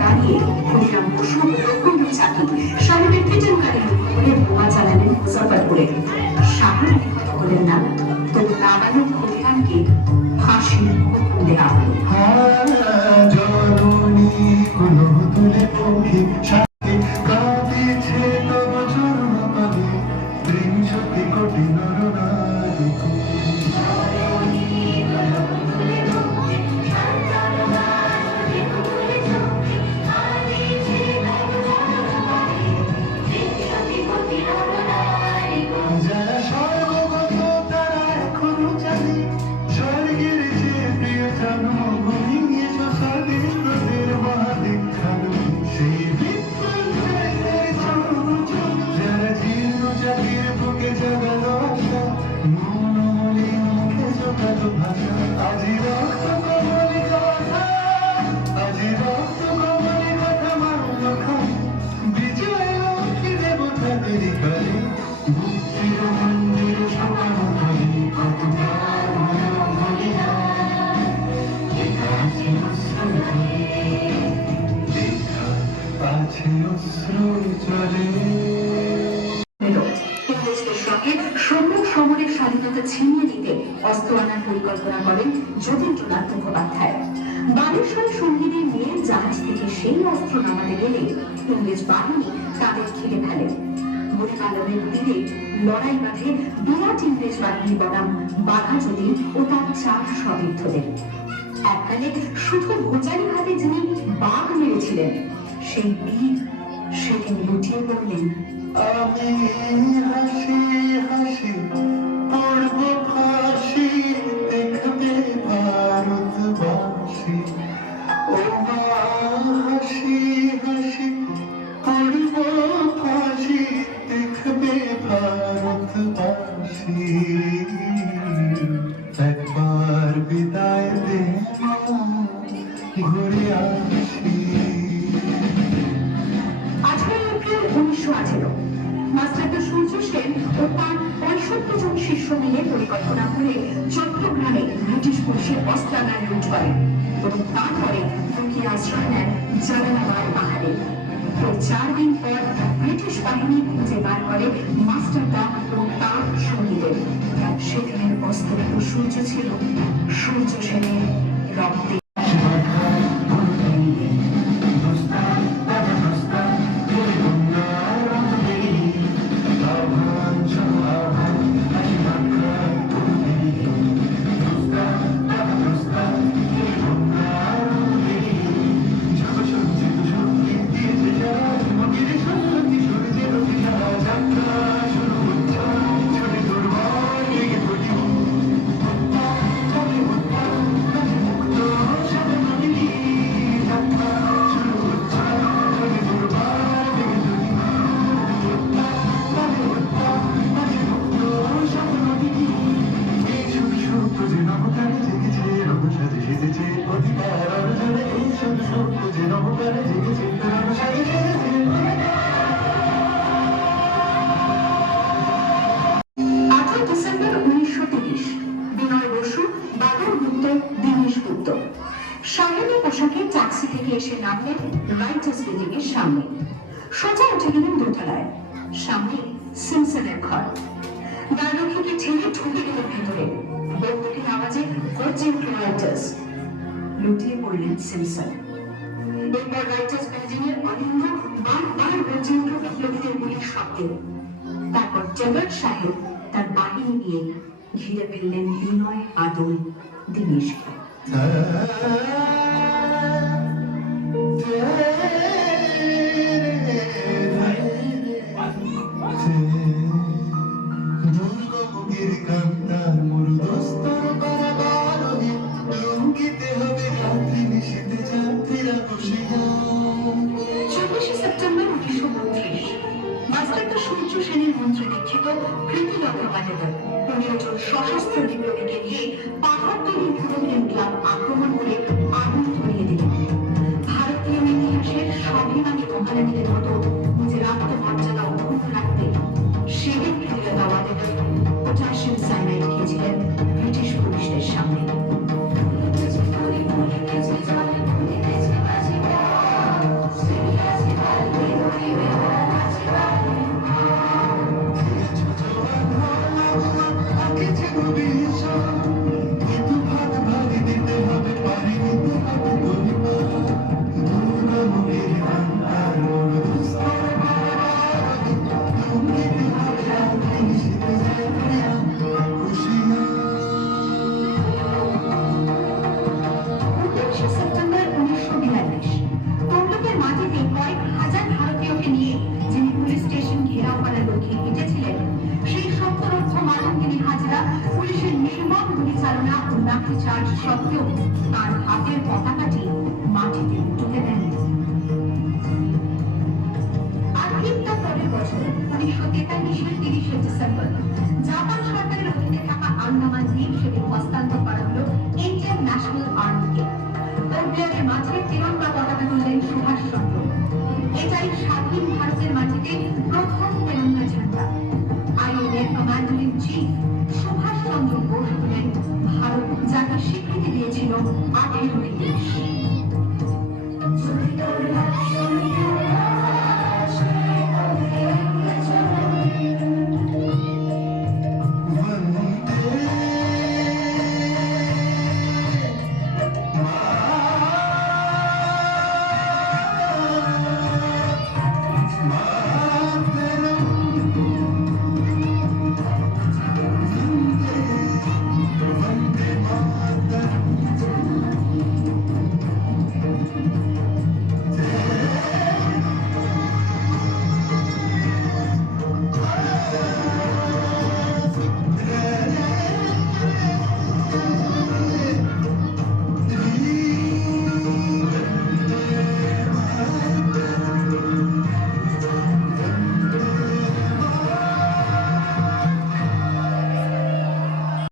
দাঁড়িয়ে ক্ষুদিরাম বসু ও প্রফুল্ল চাকি সাহেবের পিটনকারী লক্ষ্য করে বোমা চালালেন মুজাফফরপুরে। শাহ নিহত হলেন না, তবু নাবালক ক্ষুদিরামকে ফাঁসির হুকুম দেওয়া হলো। সম্মুখ সমরের স্বাধীনতা ছিনিয়ে নিতে অস্ত্র আনার পরিকল্পনা করেন যতীন্দ্রনাথ মুখোপাধ্যায়। বালেশ্বরী সঙ্গীদের নিয়ে জাহাজ থেকে সেই অস্ত্র নামাতে গেলে ইংরেজ বাহিনী তাদের ঘিরে ফেলে। মুরিপালনের তীরে লড়াই বাঁধে বিরাট ইংরেজ বাহিনী বনাম বাঘাযতীন ও তার 4 সতীর্থদের। এককালে শুধু গোচারি হাতে যিনি বাঘ মেরেছিলেন, সেই বীর সেদিন লুটিয়ে পড়লেন। আমি হাসি হাসি পড়ব ফাঁসি, দেখবে ভারতবাসী। ও মা হাসি হাসি পড়ব ফাঁসি, দেখবে ভারতবাসী। একবার বিদায় দে ঘুরে আসি। 18 এপ্রিল 1918 মাস্টার সূর্য সেন ও তার 65 জন শিষ্য মিলে পরিকল্পনা করে চট্টগ্রামে ব্রিটিশ পুলিশের অস্ত্রাগার লুট করে এবং তারপরে লুকিয়ে আশ্রয় নেন জালালাবাদ পাহাড়ে। 4 দিন পর ব্রিটিশ বাহিনী খুঁজে বার করে মাস্টারদা ও তার সঙ্গীদের। সেদিনের অস্ত্রের সূর্য ছিল সূর্য সেনের রক্তে। সাহেবের পোশাকে ট্যাক্সি থেকে এসে নামলেন রাইটার্স বিল্ডিং এর সামনে। সোজা উঠে গেলেন দোতলায়। সামনে সিমসনের ঘর। দ্বাররক্ষীকে ঠেলে ঢুকে গেলেন ভেতরে। বন্দুকের আওয়াজে গর্জে উঠল রাইটার্স। লুটিয়ে পড়লেন সিমসন। এরপর রাইটার্স বিল্ডিং এর অলিন্দ বারবার গর্জে উঠল বিপ্লবীদের গুলির শব্দে। তারপর টেলর সাহেব তার বাহিনী নিয়ে ঘিরে ফেললেন বিনয় বাদল দীনেশকে। সেপ্টেম্বর 1929 মাস্টারদা সূর্য সেনের মন্ত্রে দীক্ষিত কৃতিলতা বাজাদার 15 জন সশস্ত্র বিপ্লবীকে নিয়ে পাহাড়তলি ইউরোপিয়ান ক্লাব আক্রমণ করে আগুন ধরিয়ে দিল। ভারতীয় ইতিহাসের স্বাভিমানী মহারানীদের মতো নিজের আত্মমর্যাদা অক্ষুণ্ণ রাখতে সেদিন কৃতিলতা বাজাদার পটাশিয়াম সায়ানাইড খেয়েছিলেন ব্রিটিশ পুলিশদের সামনে। কিন্তু ভাগ ভাগ দিতে হবে পারি দিতে হবে দুর্বার দুর্গমের আন্ধার মোর দুস্তর তুমি দিতে হবে একদিন শিখে যাবে খুশিয়া 29শে সেপ্টেম্বর 1942 তমলুকের মাটিতে কয়েক হাজার ভারতীয়কে নিয়ে যিনি পুলিশ স্টেশন ঘেরাও করার লক্ষ্যে হেঁটেছিলেন, সেই সত্তরোর্ধ্ব মানবদিনী হাজরা পুলিশের নির্মম গুলিচালনা ও লাঠিচার্জ সত্ত্বেও তার হাতের পতাকাটি মাটিতে টুকে দেন। আর ঠিক তার পরের বছর 1943-এর 30শে ডিসেম্বর জাপান সরকারের অধীনে থাকা আন্দামান দ্বীপ সেটি হস্তান্তর করা হলো ইন্ডিয়ান ন্যাশনাল আর্মিকে। পোর্টব্লেয়ারের মাঠে তিরঙ্গা পতাকা তুললেন সুভাষচন্দ্র। এটাই স্বাধীন ভারতের মাটিতে প্রথম তিরঙ্গা ঝান্ডা। INA commander in chief Subhashchandra Bose হলেন ভারত যাকে স্বীকৃতি দিয়েছিল 18টি দেশ।